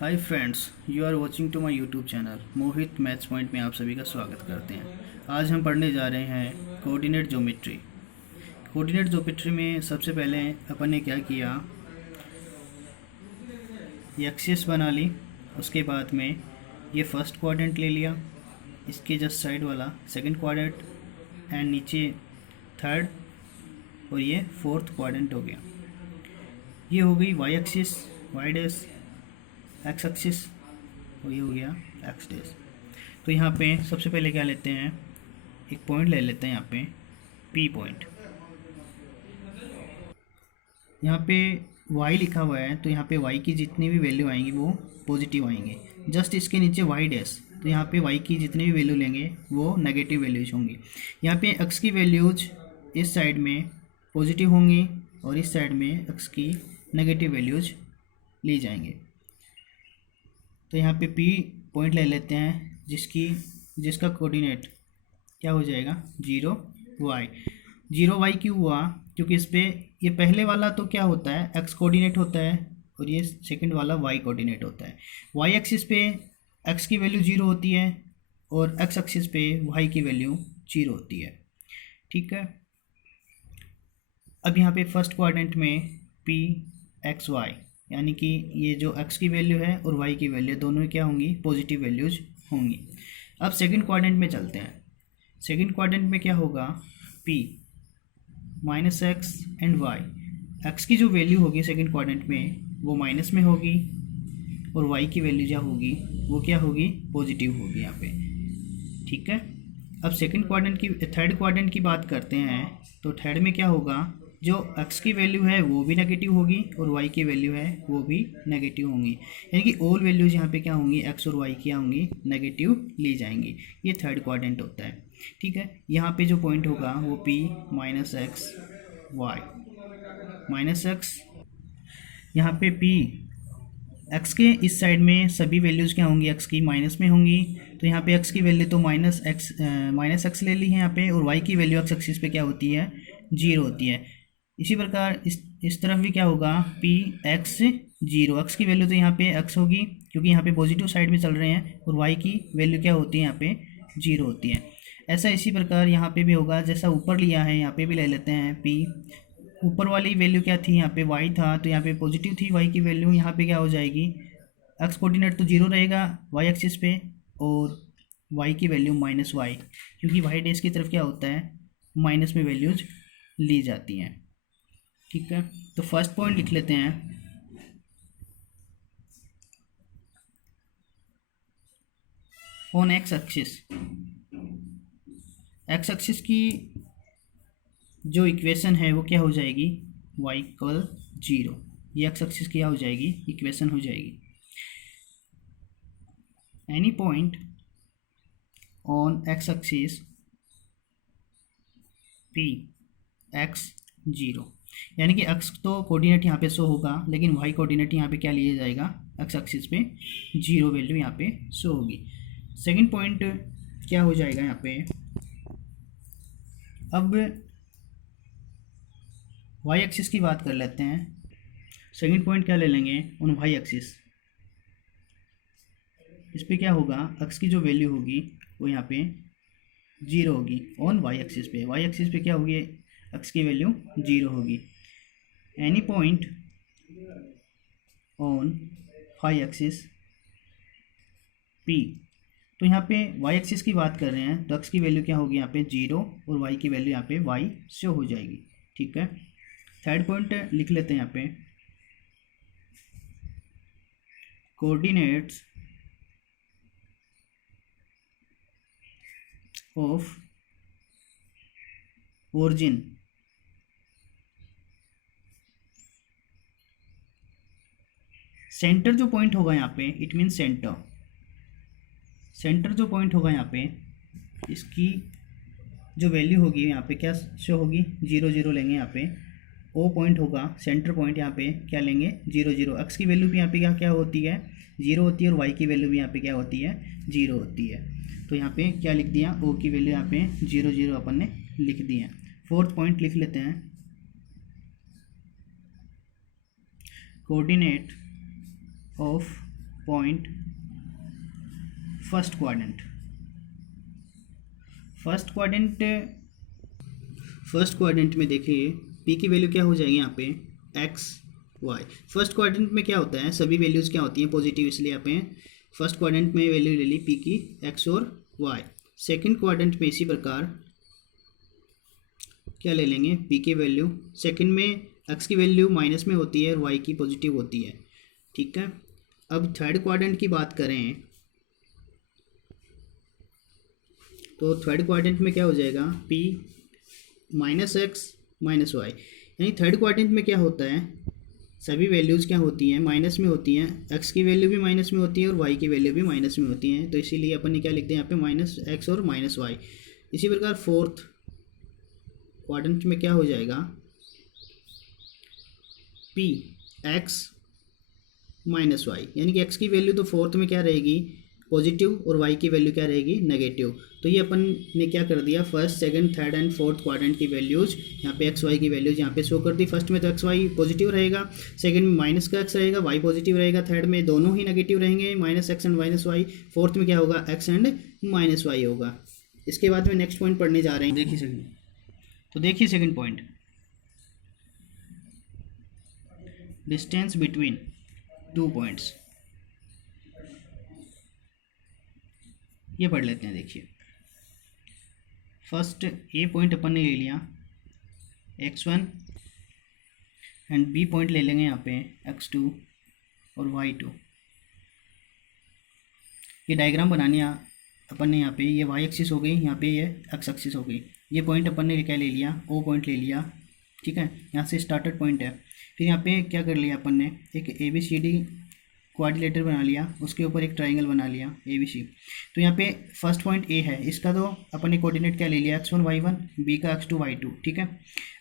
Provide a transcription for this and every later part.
Hi friends, you are watching to my YouTube channel Mohit maths point में आप सभी का स्वागत करते हैं। आज हम पढ़ने जा रहे हैं कोऑर्डिनेट ज्योमेट्री। कोऑर्डिनेट ज्योमेट्री में सबसे पहले अपन ने क्या किया, एक्सिस बना ली। उसके बाद में ये फर्स्ट क्वाड्रेंट ले लिया, इसके जस्ट साइड वाला सेकंड क्वाड्रेंट, एंड नीचे थर्ड, और ये फोर्थ क्वाड्रेंट हो गया। ये हो गई Y axis, Y dash, X axis, और ये हो गया एक्स डैश। तो यहाँ पे सबसे पहले क्या लेते हैं, एक पॉइंट ले लेते हैं यहाँ पे पी पॉइंट। यहाँ पे y लिखा हुआ है, तो यहाँ पे y की जितनी भी वैल्यू आएंगी वो पॉजिटिव आएंगे। जस्ट इसके नीचे y डैश, तो यहाँ पे y की जितनी भी वैल्यू लेंगे वो नेगेटिव वैल्यूज होंगी। यहाँ पे x की वैल्यूज इस साइड में पॉजिटिव होंगी और इस साइड में x की नेगेटिव वैल्यूज ली जाएंगे। तो यहाँ पे P पॉइंट ले लेते हैं जिसका कोऑर्डिनेट क्या हो जाएगा 0y। 0y क्यों हुआ, क्योंकि इस पर ये पहले वाला तो क्या होता है x कोऑर्डिनेट होता है और ये सेकंड वाला y कोऑर्डिनेट होता है। y एक्सिस पे x की वैल्यू 0 होती है और x एक्सिस पे y की वैल्यू 0 होती है। ठीक है, अब यहाँ पे फर्स्ट क्वाड्रेंट में p x y, यानी कि ये जो x की वैल्यू है और y की वैल्यू दोनों क्या होंगी, पॉजिटिव वैल्यूज होंगी। अब सेकंड क्वाड्रेंट में चलते हैं। सेकंड क्वाड्रेंट में क्या होगा, p minus X and y। x की जो वैल्यू होगी सेकंड क्वाड्रेंट में वो माइनस में होगी और y की वैल्यू जो होगी वो क्या होगी, पॉजिटिव होगी यहाँ पे। ठीक है, अब थर्ड क्वाड्रेंट की बात करते हैं। तो थर्ड में क्या होगा, जो x की वैल्यू है वो भी नेगेटिव होगी और y की वैल्यू है वो भी नेगेटिव होंगी, यानी कि ऑल वैल्यूज यहाँ पे क्या होंगी, x और y क्या होंगी, नेगेटिव ली जाएंगी। ये थर्ड क्वाड्रेंट होता है। ठीक है, यहाँ पे जो पॉइंट होगा वो p minus X Y minus X, यहाँ पे p x के इस साइड में सभी वैल्यूज़ क्या होंगी, x की माइनस में होंगी। तो यहाँ पे x की वैल्यू तो माइनस एक्स ले ली है यहाँ पे, और y की वैल्यू x एक्सिस पे क्या होती है, 0 होती है। इसी प्रकार इस तरफ भी क्या होगा, p x 0, x की वैल्यू तो यहाँ पे x होगी क्योंकि यहाँ पे पॉजिटिव साइड में चल रहे हैं, और y की वैल्यू क्या होती है, यहाँ पे 0 होती है। ऐसा इसी प्रकार यहाँ पे भी होगा, जैसा ऊपर लिया है यहाँ पे भी ले लेते हैं। p ऊपर वाली वैल्यू क्या थी, यहाँ पे y था, तो यहाँ पे पॉजिटिव थी y की वैल्यू, यहाँ पे क्या हो जाएगी, x कोऑर्डिनेट तो 0 रहेगा y एक्सिस पे, और y की वैल्यू माइनस y, क्योंकि y डैश की तरफ क्या होता है, माइनस में वैल्यूज ली जाती हैं। ठीक है, तो फर्स्ट पॉइंट लिख लेते हैं, ऑन एक्स एक्सिस की जो इक्वेशन है वो क्या हो जाएगी, y इक्वल 0। ये एक्स एक्सिस की क्या हो जाएगी, इक्वेशन हो जाएगी। Any point on x axis p x 0, यानी कि x तो कोऑर्डिनेट यहाँ पे शो होगा, लेकिन y कोऑर्डिनेट यहाँ पे क्या लिया जाएगा, x एक्सिस पे 0 वैल्यू यहाँ पे शो होगी। सेकंड पॉइंट क्या हो जाएगा यहाँ पे, अब y एक्सिस की बात कर लेते हैं। सेकंड पॉइंट क्या ले लेंगे, ऑन y एक्सिस, इस पे क्या होगा, x की जो वैल्यू होगी वो यहाँ पे 0 होगी ऑन y एक्सिस पे। y एक्सिस पे क्या होगी, x की वैल्यू 0 होगी। Any point on y axis p, तो यहाँ पे y एक्सिस की बात कर रहे हैं, तो x की वैल्यू क्या होगी यहाँ पे 0 और y की वैल्यू यहाँ पे y शो हो जाएगी। ठीक है, थर्ड पॉइंट लिख लेते हैं यहाँ पे, कोऑर्डिनेट्स ऑफ ओरिजिन सेंटर जो पॉइंट होगा यहाँ पे, इट मीन सेंटर जो पॉइंट होगा यहाँ पे, इसकी जो वैल्यू होगी यहाँ पे क्या शो होगी, 0 0 लेंगे यहाँ पे। ओ पॉइंट होगा सेंटर पॉइंट, यहाँ पे क्या लेंगे, 0 0। एक्स की वैल्यू भी यहाँ पे क्या क्या होती है, 0 होती है, और वाई की वैल्यू भी यहाँ पे क्या होती है, 0 होती है। तो यहाँ पे क्या लिख दिया, ओ की वैल्यू यहाँ पे 0 0 अपन ने लिख दी है। फोर्थ पॉइंट लिख लेते हैं, coordinate of point first quadrant. First quadrant में देखिए पी की वैल्यू क्या हो जाएगी यहाँ पे एक्स वाई। फर्स्ट क्वाड्रेंट में क्या होता है, सभी वैल्यूज़ क्या होती हैं पॉजिटिव, इसलिए यहाँ पे फर्स्ट क्वाड्रेंट में वैल्यू ले ली पी की एक्स और वाई। सेकंड क्वाड्रेंट में इसी प्रकार क्या ले लेंगे पी की वैल्यू, सेकंड में एक्स की वैल्यू माइनस में होती है और वाई की पॉजिटिव होती है, ठीक है। अब थर्ड क्वाड्रेंट की बात करें तो थर्ड क्वाड्रेंट में क्या हो जाएगा P minus X minus Y, यानी थर्ड क्वाड्रेंट में क्या होता है सभी वैल्यूज़ क्या होती हैं माइनस में होती हैं, एक्स की वैल्यू भी माइनस में होती है और वाई की वैल्यू भी माइनस में होती हैं, तो इसीलिए अपन ने क्या लिख दिया यहाँ पे माइनस एक्स और माइनस वाई। इसी प्रकार फोर्थ क्वाड्रेंट में क्या हो जाएगा पी एक्स माइनस वाई, यानी कि एक्स की वैल्यू तो फोर्थ में क्या रहेगी पॉजिटिव और वाई की वैल्यू क्या रहेगी नेगेटिव। तो ये अपन ने क्या कर दिया first second third and fourth quadrant की वैल्यूज़ यहाँ पे एक्स वाई की वैल्यूज़ यहाँ पे शो कर दी। फर्स्ट में तो एक्स वाई पॉजिटिव रहेगा, सेकंड में माइनस का एक्स रहेगा, वाई पॉजिटिव रहेगा, थर्ड में दोनों ही नेगेटिव रहेंगे minus X and minus Y, fourth में क्या होगा एक्स एंड माइनस वाई होगा। इसके बाद में नेक्स्ट पॉइंट पढ़ने जा रहे हैं, देखिए सेकंड, तो देखिए second point distance between two points, ये पढ़ लेते हैं। देखिए फर्स्ट ए पॉइंट अपन ने ले लिया x1 एंड बी पॉइंट ले लेंगे यहाँ पे x2 और y2। ये डायग्राम बनानी है अपन ने यहाँ पे, ये y एक्सिस हो गई, यहाँ पे ये x एक्सिस हो गई। ये पॉइंट अपन ने क्या ले लिया o पॉइंट ले लिया, ठीक है, यहाँ से स्टार्टेड पॉइंट है। फिर यहाँ पे क्या कर लिया अपन ने एक ABCD क्वाड्रिलेटर बना लिया, उसके ऊपर एक ट्राइंगल बना लिया ABC। तो यहाँ पे फर्स्ट पॉइंट ए है, इसका तो अपन ने कोऑर्डिनेट क्या ले लिया x1 y1, b का x2 y2, ठीक है।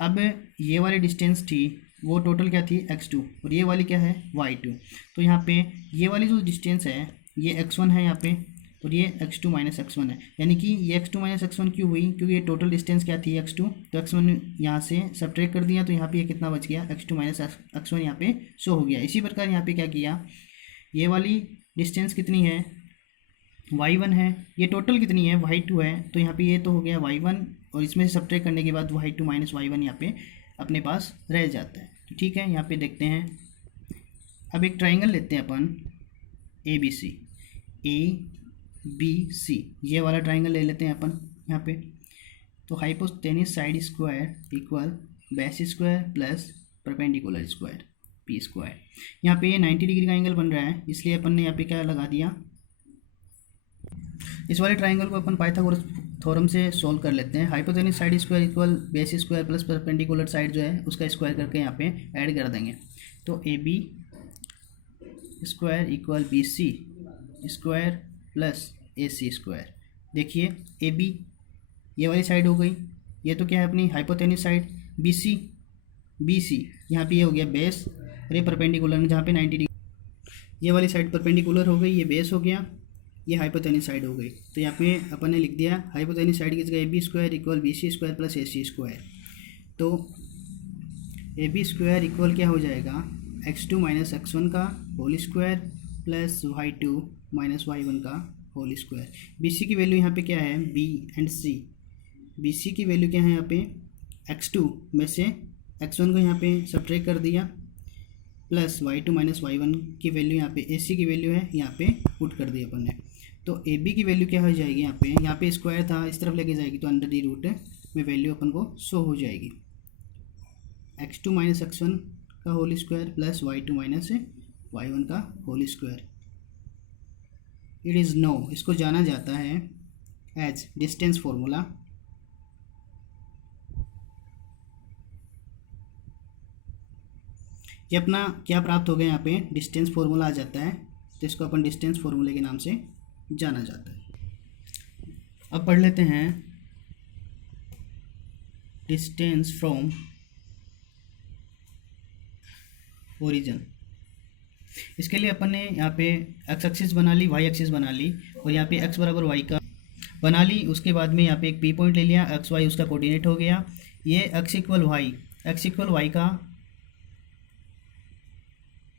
अब ये वाली डिस्टेंस थी वो टोटल क्या थी x2 और ये वाली क्या है y2। तो यहाँ पे ये वाली जो डिस्टेंस है ये x1 है यहाँ पे और ये x2 माइनस x1 है, यानी कि ये x2 माइनस x1 क्यों हुई क्योंकि ये टोटल डिस्टेंस क्या थी x2, तो x1 यहाँ से सब्ट्रैक्ट कर दिया तो यहाँ पे ये कितना बच गया x2 माइनस x1 यहाँ पे शो हो गया। इसी प्रकार यहाँ पे क्या किया, ये वाली डिस्टेंस कितनी है y1 है, ये टोटल कितनी है y2 है, तो यहाँ पे ये तो हो गया y1 और इसमें से सब्ट्रैक्ट करने के बाद y2 माइनस y1 यहाँ पे अपने पास रह जाता है। तो ठीक है, यहाँ पे देखते हैं। अब एक ट्राइंगल लेते हैं अपन ABC, ABC ये वाला ट्राइंगल ले लेते हैं अपन यहाँ पे। तो hypotenuse side square equal base square plus perpendicular square P square. यहाँ पे ये 90 डिग्री का एंगल बन रहा है, इसलिए अपन ने यहाँ पे क्या लगा दिया, इस वाले ट्राइंगल को अपन पाइथागोरस थ्योरम से सॉल्व कर लेते हैं। Hypotenuse side square equal base square plus perpendicular side जो है उसका स्क्वायर करके यहाँ पे ऐड कर देंगे। तो AB square equal BC square plus AC square. देखिए AB ये वाली साइड हो गई, ये तो क्या है अपनी हाइपोटेन्यूस साइड, BC यहाँ पे ये हो गया बेस और ये परपेंडिकुलर में जहाँ पे 90 डिग्री, ये वाली साइड परपेंडिकुलर हो गई, ये बेस हो गया, ये हाइपोटेन्यूस साइड हो गई। तो यहाँ पे अपन ने लिख दिया हाइपोटेन्यूस साइड की जगह AB square equal BC square plus AC square. तो AB स्क्वायर इक्वल क्या हो जाएगा x2 माइनस x1 का whole square plus y2 minus y1 का होल स्क्वायर। BC की वैल्यू यहाँ पे क्या है B एंड C, BC की वैल्यू क्या है यहाँ पे x2 में से x1 को यहाँ पे सब्ट्रैक्ट कर दिया प्लस y2 माइनस y1 की वैल्यू यहाँ पे AC की वैल्यू है यहाँ पे पुट कर दी अपन ने। तो AB की वैल्यू क्या हो जाएगी यहाँ पे स्क्वायर था इस तरफ लेके जाएगी तो अंडर दी रूट में वैल्यू अपन को शो हो जाएगी x2 माइनस x1 का whole square plus y2 minus y1 का whole square. It is known, इसको जाना जाता है एज डिस्टेंस फॉर्मूला। ये अपना क्या प्राप्त हो गया यहाँ पे डिस्टेंस फॉर्मूला आ जाता है, तो इसको अपन डिस्टेंस फॉर्मूले के नाम से जाना जाता है। अब पढ़ लेते हैं डिस्टेंस फ्रॉम ओरिजिन। इसके लिए अपन ने यहाँ पे एक्स एक्सिस बना ली, वाई एक्सिस बना ली और यहाँ पे एक्स बराबर वाई का बना ली। उसके बाद में यहाँ पे एक पी पॉइंट ले लिया, एक्स वाई उसका कोऑर्डिनेट हो गया। ये एक्स इक्वल वाई का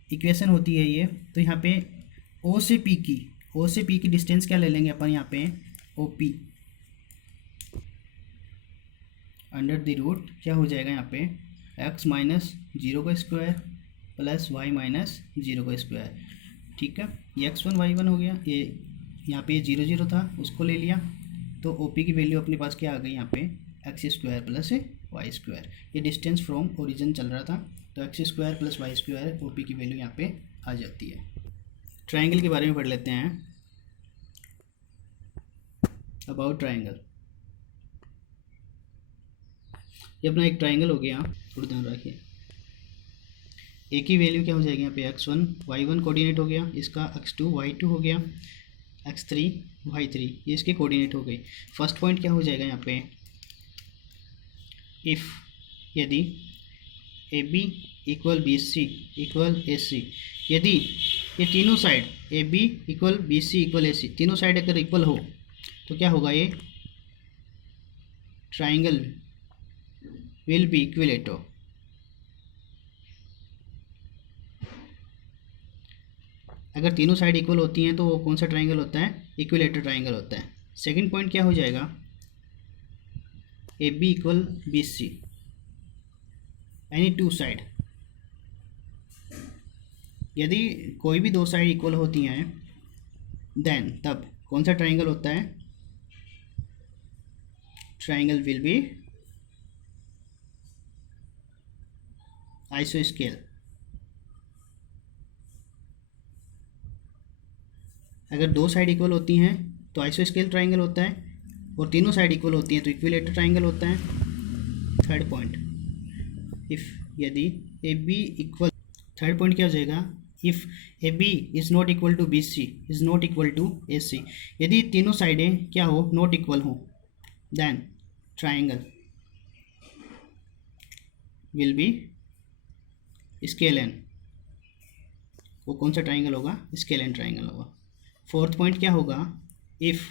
इक्वेशन होती है ये। तो यहाँ पे ओ से पी की डिस्टेंस क्या ले लेंगे अपन यहाँ पे, O P under the root क्या हो जाएगा यहाँ पे, एक्स माइनस जीरो का square plus Y minus zero का स्क्वायर। ठीक है, ये x1 y1 हो गया, ये यहाँ पे ये जीरो जीरो था उसको ले लिया, तो ओ पी की वैल्यू अपने पास क्या आ गई यहाँ पे, X square plus Y square. ये डिस्टेंस फ्रॉम ओरिजिन चल रहा था, तो X square plus Y square O P की वैल्यू यहाँ पे आ जाती है। ट्राइंगल के बारे में पढ़ लेते हैं। अबाउट ट्राइंगल, ये अपना एक ट्राइंगल हो गया, थोड़ा ध्यान रखिए। ए की वैल्यू क्या हो जाएगी यहाँ पे, x1 y1 कोऑर्डिनेट हो गया, इसका x2 y2 हो गया, x3 y3 ये इसके कोऑर्डिनेट हो गई। फर्स्ट पॉइंट क्या हो जाएगा यहाँ पे, इफ़ यदि A B equal B C equal A C, यदि ये तीनों side A B equal B C equal A C तीनों साइड अगर इक्वल हो तो क्या होगा, ये ट्राइंगल विल बी इक्विलेटरल। अगर तीनों साइड इक्वल होती हैं तो वो कौन सा ट्राइंगल होता है, इक्विलेटरल ट्राइंगल होता है। सेकंड पॉइंट क्या हो जाएगा, A B equal B C any two side, यदि कोई भी दो साइड इक्वल होती हैं देन तब कौन सा ट्राइंगल होता है, ट्राइंगल विल बी आइसोस्केल। अगर दो साइड इक्वल होती हैं तो आइसोस्केल ट्राइंगल होता है, और तीनों साइड इक्वल होती हैं तो इक्विलेटरल ट्राइंगल होता है। थर्ड पॉइंट, इफ़ यदि A B equal, third point क्या हो जाएगा, if A B is not equal to B C is not equal to A C, यदि तीनों साइडें क्या हो, नॉट इक्वल हो, then triangle will be scalene. वो कौन सा ट्राइंगल होगा, स्केल एन ट्राइंगल होगा। फोर्थ पॉइंट क्या होगा, if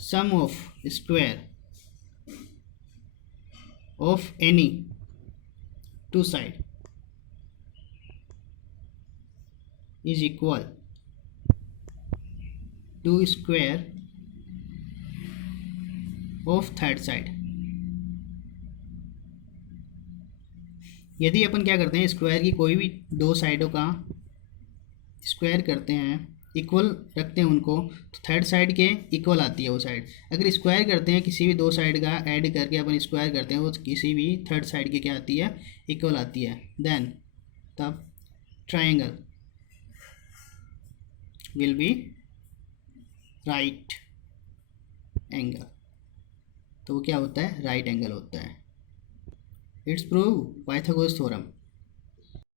sum of square of any two side is equal to square of third side। यदि अपन क्या करते हैं, स्क्वायर की कोई भी दो साइडों का स्क्वायर करते हैं, इक्वल रखते हैं उनको, तो थर्ड साइड के इक्वल आती है वो साइड। अगर स्क्वायर करते हैं किसी भी दो साइड का ऐड करके अपन स्क्वायर करते हैं, वो किसी भी थर्ड साइड की क्या आती है, इक्वल आती है, देन तब triangle will be right angle। तो वो क्या होता है, राइट एंगल होता है। It's prove Pythagoras theorem.